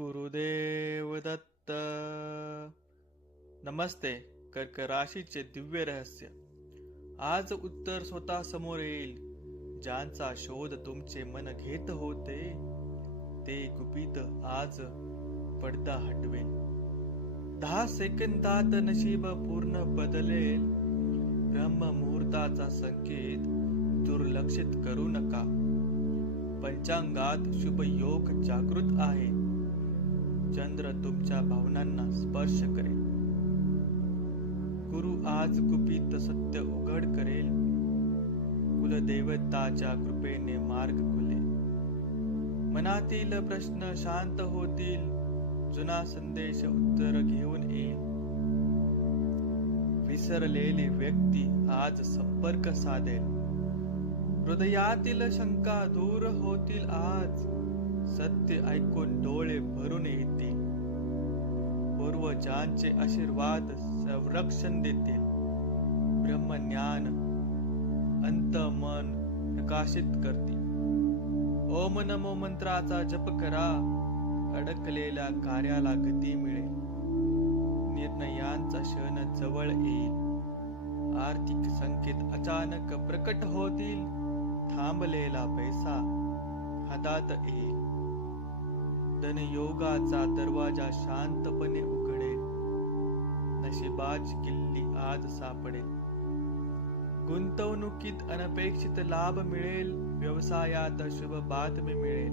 गुरुदेव दत्त. नमस्ते. कर्क राशीचे दिव्य रहस्य. आज उत्तर स्वतः समोर येईल. ज्यांचा शोध तुमचे मन घेत होते ते गुपित आज पडदा हटवेल. 10 सेकंदात नशीब पूर्ण बदलेल. ब्रह्म मुहूर्ताचा संकेत दुर्लक्षित करू नका. पंचांगात शुभ योग जागृत आहे. चंद्र तुमच्या भावनांना स्पर्श करेल. गुरु आज गुपित सत्य उघड करेल. कुलदेवताच्या कृपेने मार्ग खुलेल. मनातील प्रश्न शांत होतील. जुना संदेश उत्तर घेऊन येईल. विसरलेली व्यक्ती आज संपर्क साधेल. हृदयातील शंका दूर होतील. आज सत्य ऐकून डोळे भरून येतील. पूर्वजांचे आशीर्वाद संरक्षण देतील. ब्रह्मज्ञान अंतमन प्रकाशित करतील. ओम नमो मंत्राचा जप करा. अडकलेल्या कार्याला गती मिळेल. निर्णयांचा क्षण जवळ येईल. आर्थिक संकेत अचानक प्रकट होतील. थांबलेला पैसा हातात येईल. धनयोगाचा दरवाजा शांतपणे उघडेल. नशिबाची किल्ली आज सापडेल. गुंतवणुकीत अनपेक्षित लाभ मिळेल. व्यवसायात शुभ बातमी मिळेल.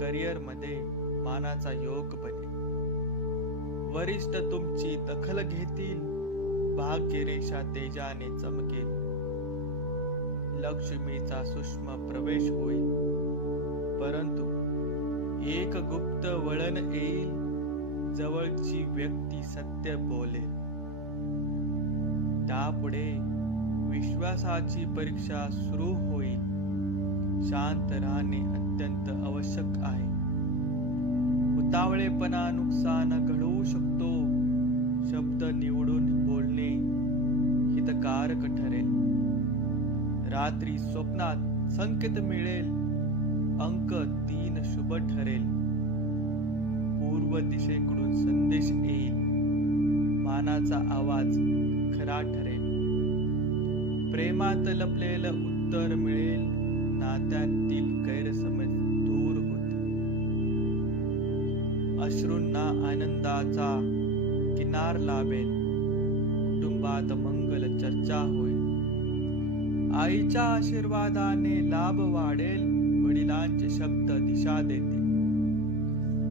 करिअर मध्ये मानाचा योग बनेल. वरिष्ठ तुमची दखल घेतील. भाग्यरेषा तेजाने चमकेल. लक्ष्मीचा सूक्ष्म प्रवेश होईल. परंतु एक गुप्त वळण येईल. जवळची व्यक्ती सत्य बोलेल. त्यापुढे विश्वासाची परीक्षा सुरू होईल. शांत राहणे अत्यंत आवश्यक आहे. उतावळेपणा नुकसान घडवू शकतो. शब्द निवडून बोलणे हितकारक ठरेल. रात्री स्वप्नात संकेत मिळेल. अंक 3 शुभ ठरेल. पूर्व दिशेकडून संदेश येईल. मानाचा आवाज खरा ठरेल. प्रेमात लपलेलं उत्तर मिळेल. नात्यातील गैरसमज दूर होतील. अश्रूंना आनंदाचा किनार लाभेल. कुटुंबात मंगल चर्चा होईल. आईच्या आशीर्वादाने लाभ वाढेल. वडिलांचे शब्द दिशा देतील.